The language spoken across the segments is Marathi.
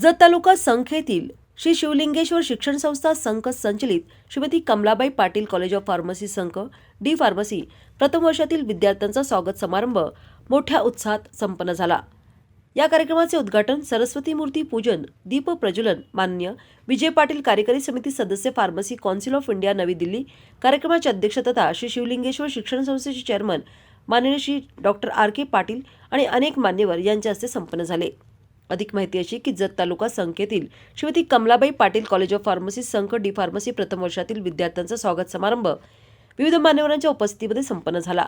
जत तालुका संख येथील श्री शिवलिंगेश्वर शिक्षण संस्था संघ संचलित Shrimati Kamalabai Patil college of pharmacy संघ डी फार्मसी प्रथम वर्षातील विद्यार्थ्यांचा स्वागत समारंभ मोठ्या उत्साहात संपन्न झाला. या कार्यक्रमाचे उद्घाटन सरस्वती मूर्ती पूजन दीप प्रज्वलन मान्य विजय पाटील कार्यकारी समिती सदस्य फार्मसी कौन्सिल ऑफ इंडिया नवी दिल्ली कार्यक्रमाचे अध्यक्ष तथा श्री शिवलिंगेश्वर शिक्षण संस्थेचे चेअरमन माननीय Shri doctor R K Patil आणि अनेक मान्यवर यांच्या हस्ते संपन्न झाले. अधिक माहिती अशी की जत तालुका संख्येतील Shrimati Kamalabai Patil college of pharmacy संघ डी फार्मसी प्रथम वर्षातील विद्यार्थ्यांचा स्वागत समारंभ विविध मान्यवरांच्या उपस्थितीमध्ये संपन्न झाला.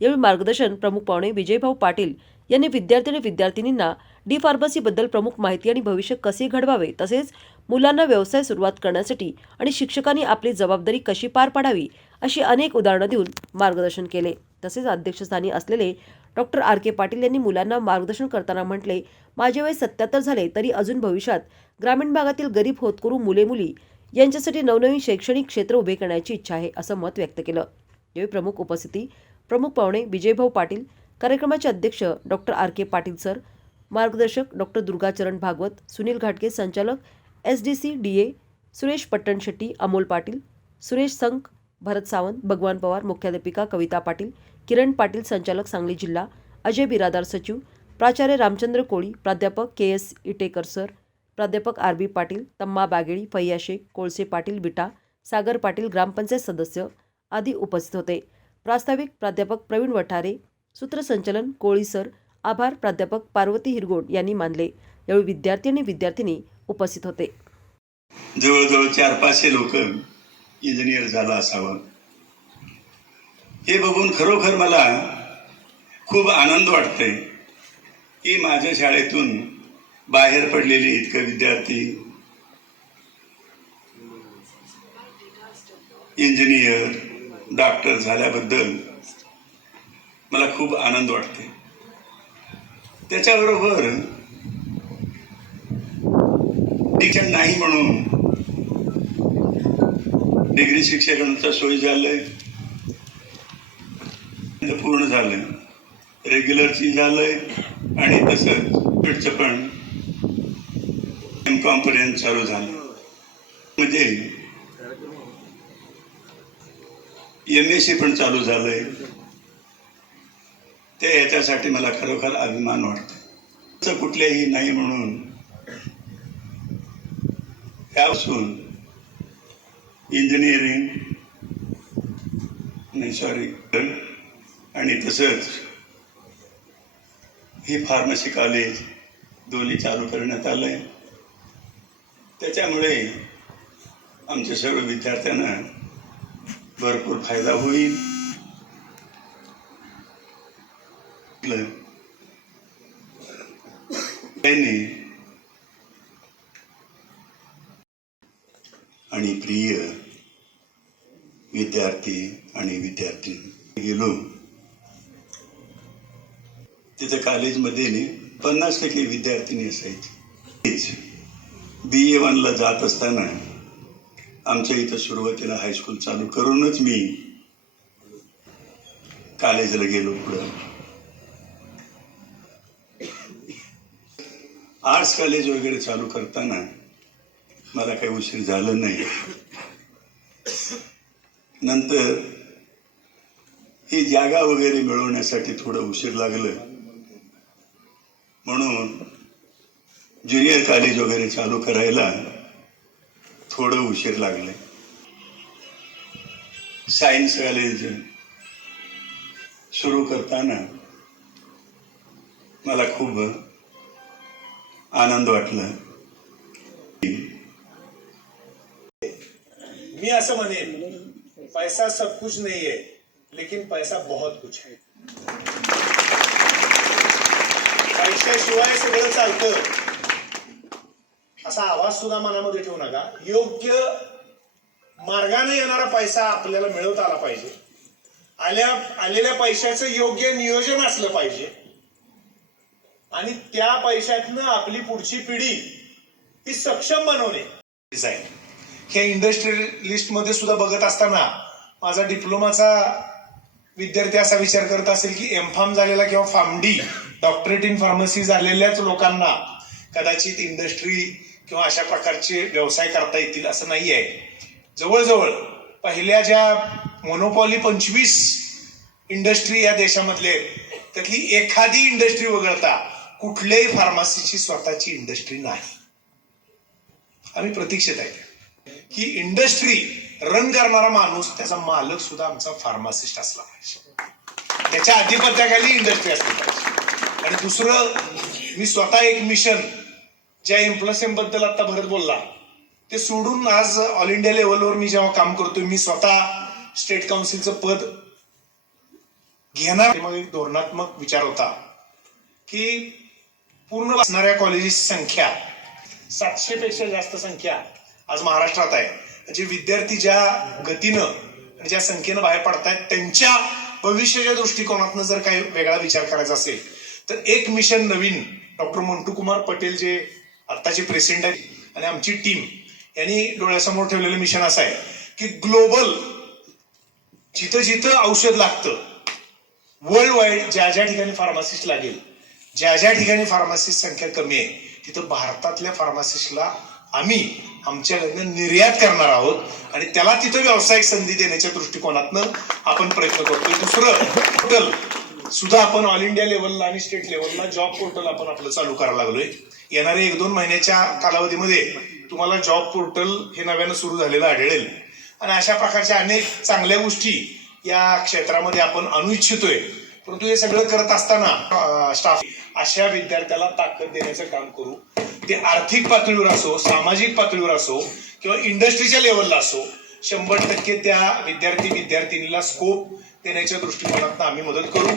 यावेळी मार्गदर्शन प्रमुख पाहुणे विजयभाऊ पाटील यांनी विद्यार्थी आणि विद्यार्थिनींना डी फार्मसीबद्दल प्रमुख माहिती आणि भविष्य कसे घडवावे तसेच मुलांना व्यवसाय सुरुवात करण्यासाठी आणि शिक्षकांनी आपली जबाबदारी कशी पार पाडावी अशी अनेक उदाहरणं देऊन मार्गदर्शन केले. तसेच अध्यक्षस्थानी असलेले डॉक्टर आर. के. पाटील यांनी मुलांना मार्गदर्शन करताना म्हटले माझे वय सत्याहत्तर झाले तरी अजून भविष्यात ग्रामीण भागातील गरीब होतकरू मुले मुली यांच्यासाठी नवनवीन शैक्षणिक क्षेत्र उभे करण्याची इच्छा आहे असं मत व्यक्त केलं. यावेळी प्रमुख उपस्थिती प्रमुख पाहुणे विजयभाऊ पाटील कार्यक्रमाचे अध्यक्ष doctor R. K. Patil sir मार्गदर्शक डॉक्टर दुर्गाचरण भागवत सुनील घाटके संचालक S D C D A Suresh Pattanshetti Amol Patil Suresh संक भरत सावंत भगवान पवार मुख्याध्यापिका कविता पाटील किरण पाटील संचालक सांगली जिल्हा अजय बिरादार सचिव प्राचार्य रामचंद्र कोळी प्राध्यापक के एस इटेकर सर प्राध्यापक आर. बी. पाटील तम्मा बागेळी फैया शेख कोळसे पाटील बिटा सागर पाटील ग्रामपंचायत सदस्य आदी उपस्थित होते. प्रास्ताविक प्राध्यापक प्रवीण वठारे सूत्रसंचलन कोळी सर आभार प्राध्यापक पार्वती हिरगोड यांनी मानले. यावेळी विद्यार्थी आणि विद्यार्थिनी उपस्थित होते. जवळजवळ चार पाचशे लोक इंजिनियर झाला असावं. हे बघून खरोखर मला खूप आनंद वाटतंय की माझ्या शाळेतून बाहेर पडलेले इतके विद्यार्थी इंजिनियर डॉक्टर झाल्याबद्दल मला खूप आनंद वाटते. त्याच्याबरोबर शिक्षण नाही म्हणून डिग्री शिक्षकांचा सोय झालंय. म्हणजे पूर्ण झालंय. रेग्युलरची झालंय आणि तसंच पण एम कॉम पर्यंत चालू झालं म्हणजे एम एस सी पण चालू झालंय. ते याच्यासाठी मला खरोखर अभिमान वाटतो असं कुठलेही नाही म्हणून यापासून इंजिनिअरिंग नाही सॉरी आणि तसंच ही फार्मसी कॉलेज दोन्ही चालू करण्यात आलंय. त्याच्यामुळे आमच्या सर्व विद्यार्थ्यांना भरपूर फायदा होईल. आणि प्रिय विद्यार्थी आणि विद्यार्थी गेलो. तिथं कॉलेजमध्ये पन्नास टक्के विद्यार्थिनी असायची. बी ए वनला जात असताना आमच्या इथं सुरुवातीला हायस्कूल चालू करूनच मी कॉलेजला गेलो पुढं. आर्ट्स कॉलेज वगैरे चालू करताना मला काही उशीर झालं नाही. नंतर ही जागा वगैरे मिळवण्यासाठी थोडं उशीर लागलं. म्हणून ज्युनियर कॉलेज वगैरे चालू करायला थोडं उशीर लागले. सायन्स कॉलेज सुरू करताना मला खूप आनंद वाटला. मी असं म्हणेन पैसा सब कुछ नाही आहे लेकिन पैसा बहुत कुछ है. पैशाशिवाय सगळं चालतं. असा आवाज सुद्धा मनामध्ये ठेवू नका. योग्य मार्गाने येणारा पैसा आपल्याला मिळवता आला पाहिजे. आल्या आलेल्या पैशाचं योग्य नियोजन असलं पाहिजे. आणि त्या पैशातनं आपली पुढची पिढी ही सक्षम बनवणे. डिझाईन ह्या इंडस्ट्रियलिस्टमध्ये सुद्धा बघत असताना माझा डिप्लोमाचा विद्यार्थी असा विचार करत असेल की एम फार्म झालेला किंवा Pharm D doctorate in pharmacy झालेल्याच लोकांना कदाचित इंडस्ट्री किंवा अशा प्रकारचे व्यवसाय करता येतील असं नाही आहे. जवळजवळ पहिल्या ज्या मोनोपॉली पंचवीस इंडस्ट्री या देशामधले आहेत, त्यातली एखादी इंडस्ट्री वगळता कुठल्याही फार्मसीची स्वतःची इंडस्ट्री नाही. आम्ही प्रतीक्षेत आहे. ही इंडस्ट्री रन करणारा माणूस त्याचा मालक सुद्धा आमचा फार्मासिस्ट असला पाहिजे. त्याच्या आधिपत्याखाली इंडस्ट्री असली पाहिजे. आणि दुसरं मी स्वतः एक मिशन ज्या एम्प्लॉसेमबद्दल आता भरत बोलला ते सोडून आज ऑल इंडिया लेवलवर मी जेव्हा काम करतोय मी स्वतः स्टेट काउन्सिलचं पद घेणार. मग एक धोरणात्मक विचार होता की पूर्ण असणाऱ्या कॉलेजेसची संख्या सातशे पेक्षा जास्त संख्या आज महाराष्ट्रात आहे. जे विद्यार्थी ज्या गतीनं आणि ज्या संख्येनं बाहेर पडतायत त्यांच्या भविष्याच्या दृष्टिकोनातनं जर काही वेगळा विचार करायचा असेल तर एक मिशन नवीन डॉक्टर मंटू कुमार पटेल जे आत्ताचे प्रेसिडेंट आहेत आणि आमची टीम यांनी डोळ्यासमोर ठेवलेलं मिशन असं आहे की ग्लोबल जिथं जिथं औषध लागतं वर्ल्ड वाईड ज्या ज्या ठिकाणी फार्मासिस्ट लागेल ज्या ज्या ठिकाणी फार्मासिस्ट संख्या कमी आहे तिथं भारतातल्या फार्मासिस्टला आम्ही आमच्याकडनं निर्यात करणार आहोत आणि त्याला तिथं व्यावसायिक संधी देण्याच्या दृष्टिकोनातनं आपण प्रयत्न करतोय. दुसरं पोर्टल सुद्धा आपण ऑल इंडिया लेवलला आणि स्टेट लेवलला जॉब पोर्टल आपण आपलं चालू करायला लागलोय. येणाऱ्या एक दोन महिन्याच्या कालावधीमध्ये तुम्हाला जॉब पोर्टल हे नव्यानं सुरू झालेलं आढळेल. आणि अशा प्रकारच्या अनेक चांगल्या गोष्टी या क्षेत्रामध्ये आपण आणू इच्छितोय. परंतु हे सगळं करत असताना स्टाफ अशा विद्यार्थ्याला ताकद देण्याचं काम करू. ते आर्थिक पातळीवर असो सामाजिक पातळीवर असो किंवा इंडस्ट्रीच्या लेवलला असो शंभर टक्के त्या विद्यार्थी विद्यार्थिनीला स्कोप देण्याच्या दृष्टिकोनातून आम्ही मदत करू.